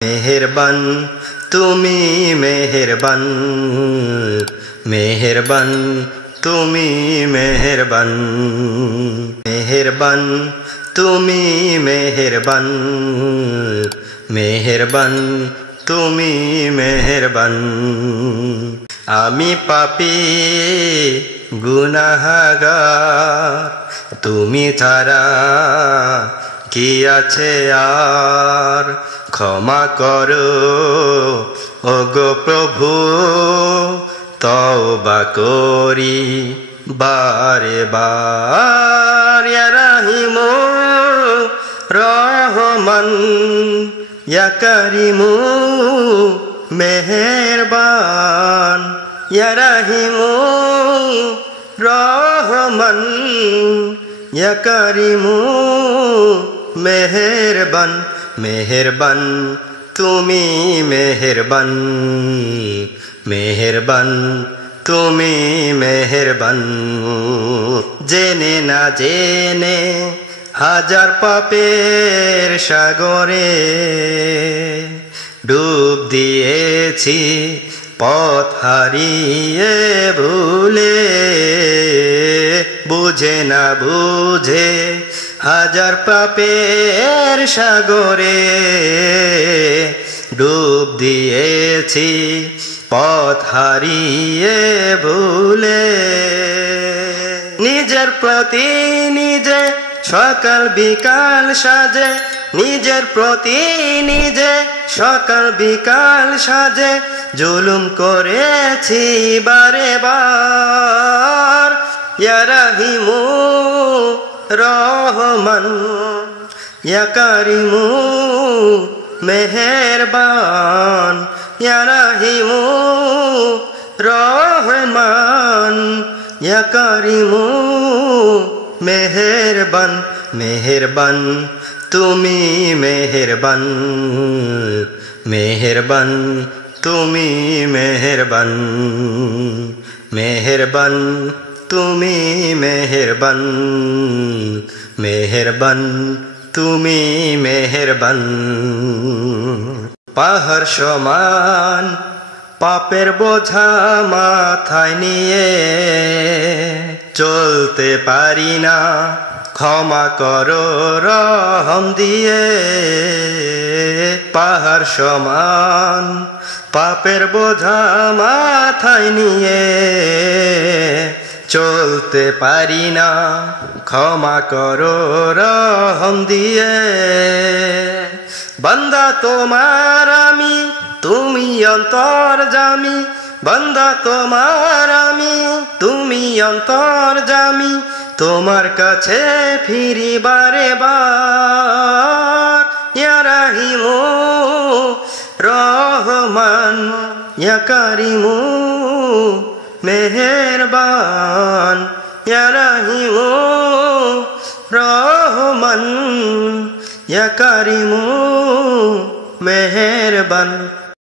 মেহেরবান তুমি মেহেরবান, মেহেরবান তুমি মেহেরবান, মেহেরবান তুমি মেহেরবান, মেহেরবান তুমি মেহেরবান। আমি পাপী গুনাহগার, তুমি ছাড়া কি আছে আর, ক্ষমা করো ওগো প্রভু, তওবা করি বারে বার। ইয়া রাহিমু রহমান, ইয়া কারিমু মেহেরবান, ইয়া রাহিমু রহমান, ইয়া কারিমু মেহেরবান। মেহেরবান তুমি মেহেরবান, মেহেরবান তুমি মেহেরবান। জেনে না জেনে হাজার পাপের সাগরে ডুব দিয়েছি, পথ হারিয়ে ভুলে, বুঝে না বুঝে হাজার পাপের সাগরে ডুব দিয়েছি, পথ হারিয়ে ভুলে। নিজের প্রতি নিজে সকাল বিকাল সাজে, নিজের প্রতি নিজে সকাল বিকাল সাজে জুলুম করেছি বারে বার। ইয়া রাহিমু রহমান, ইয়া কারিমু মেহেরবান, ইয়া রাহিমু রহমান, ইয়া কারিমু মেহেরবান। মেহেরবান তুমি মেহেরবান, মেহেরবান তুমি মেহেরবান, মেহেরবান তুমি মেহেরবান, মেহেরবান তুমি মেহেরবান। পাহাড় সমান পাপের বোঝা মাথায় নিয়ে চলতে পারি না, ক্ষমা করো রহম দিয়ে। পাহাড় সমান পাপের বোঝা মাথায় নিয়ে চলতে পারি না, ক্ষমা করো রহম দিয়ে। বান্দা তোমার আমি, তুমি অন্তর্যামী, বান্দা তোমার আমি, তুমি অন্তর্যামী, তোমার কাছে ফিরি বারে বার। ইয়া রাহিমু রহমান, ইয়া কারিমু মেহেরবান, ইয়া রাহিমু রহমান, ইয়া কারিমু মেহেরবান।